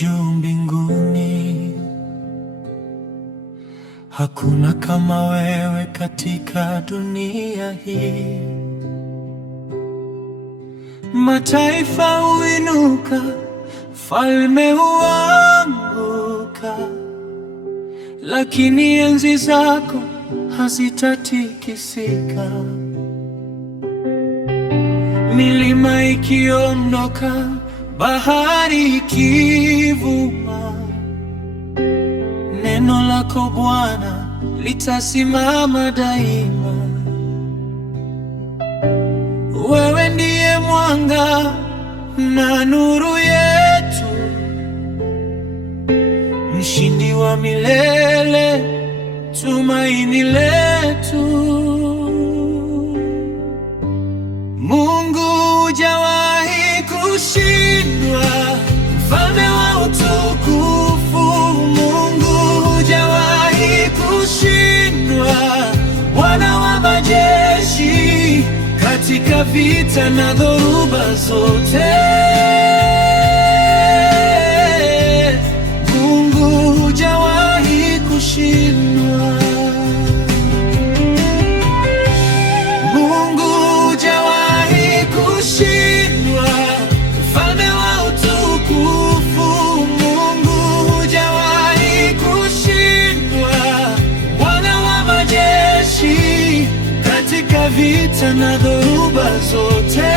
juu mbinguni. Hakuna kama wewe katika dunia hii. Mataifa huinuka, falme huanguka, lakini enzi zako hazitatikisika. Milima ikiondoka, bahari ikivuma, neno lako Bwana litasimama daima. Wewe ndiye mwanga na nuru yetu, mshindi wa milele, tumaini letu. Mungu hujawahi kushindwa, mfalme wa utukufu. Mungu hujawahi kushindwa, Bwana wa majeshi, katika vita na dhoruba zote. Mungu hujawahi kushindwa. Mungu hujawahi kushindwa, mfalme wa utukufu. Mungu hujawahi kushindwa, Bwana wa majeshi, katika vita na dhoruba zote.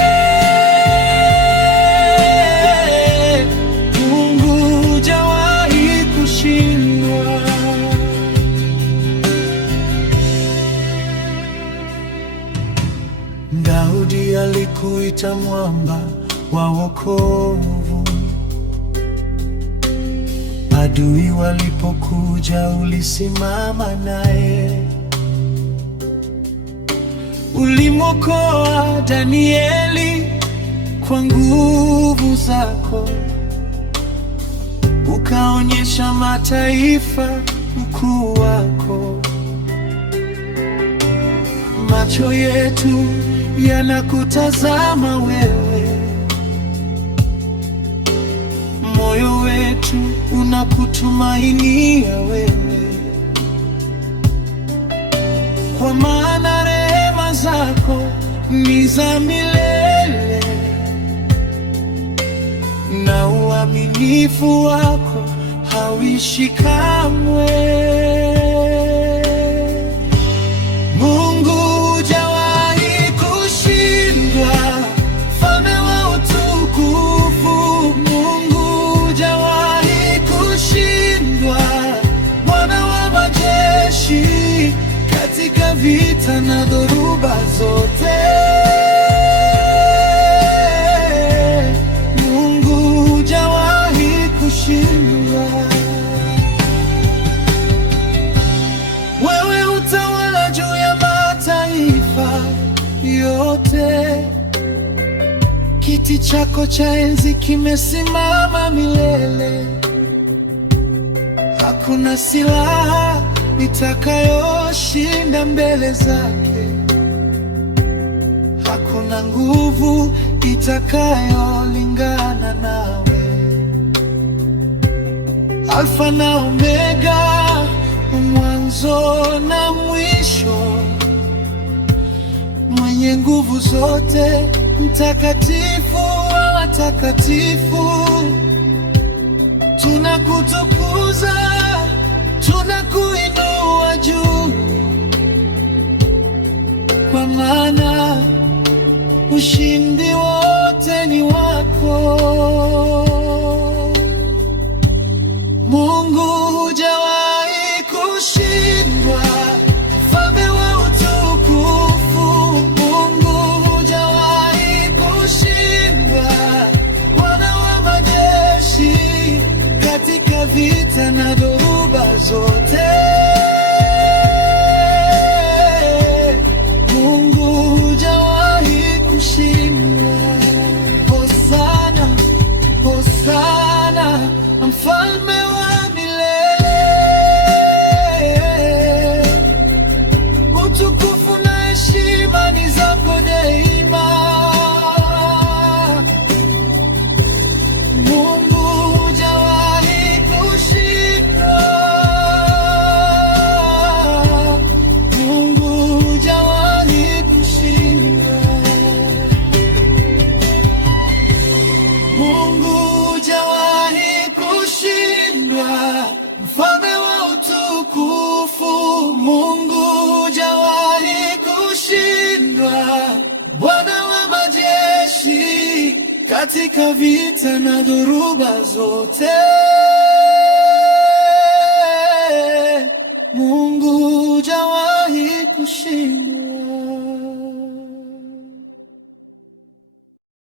Mungu hujawahi kushindwa. Daudi alikuita mwamba wa wokovu. Adui walipokuja, ulisimama naye. Ulimwokoa Danieli kwa nguvu zako, ukaonyesha mataifa ukuu wako. Macho yetu yanakutazama wewe, moyo wetu unakutumainia wewe, kwa maana rehema zako ni za milele na uaminifu wako hauishi kamwe. Mungu hujawahi kushindwa, mfalme wa utukufu. Mungu hujawahi kushindwa, Bwana wa majeshi, katika vita na dhoruba zote. Mungu hujawahi kushindwa. Wewe utawala juu ya mataifa yote, kiti chako cha enzi kimesimama milele. Hakuna silaha itakayoshinda mbele zake, hakuna nguvu itakayolingana nawe. Alfa na Omega, mwanzo na mwisho, mwenye nguvu zote, mtakatifu wa watakatifu. Tunakutukuza, tunakuinua juu, kwa maana ushindi wote ni wako. Mungu hujawahi kushindwa, mfalme wa utukufu. Mungu hujawahi kushindwa, Bwana wa majeshi, katika vita na dhoruba zote. Mungu hujawahi kushindwa. Hosana, Hosana, mfalme wa milele. Utukufu na heshima ni zako daima. Mungu hujawahi katika vita na dhoruba zote. Mungu hujawahi kushinda.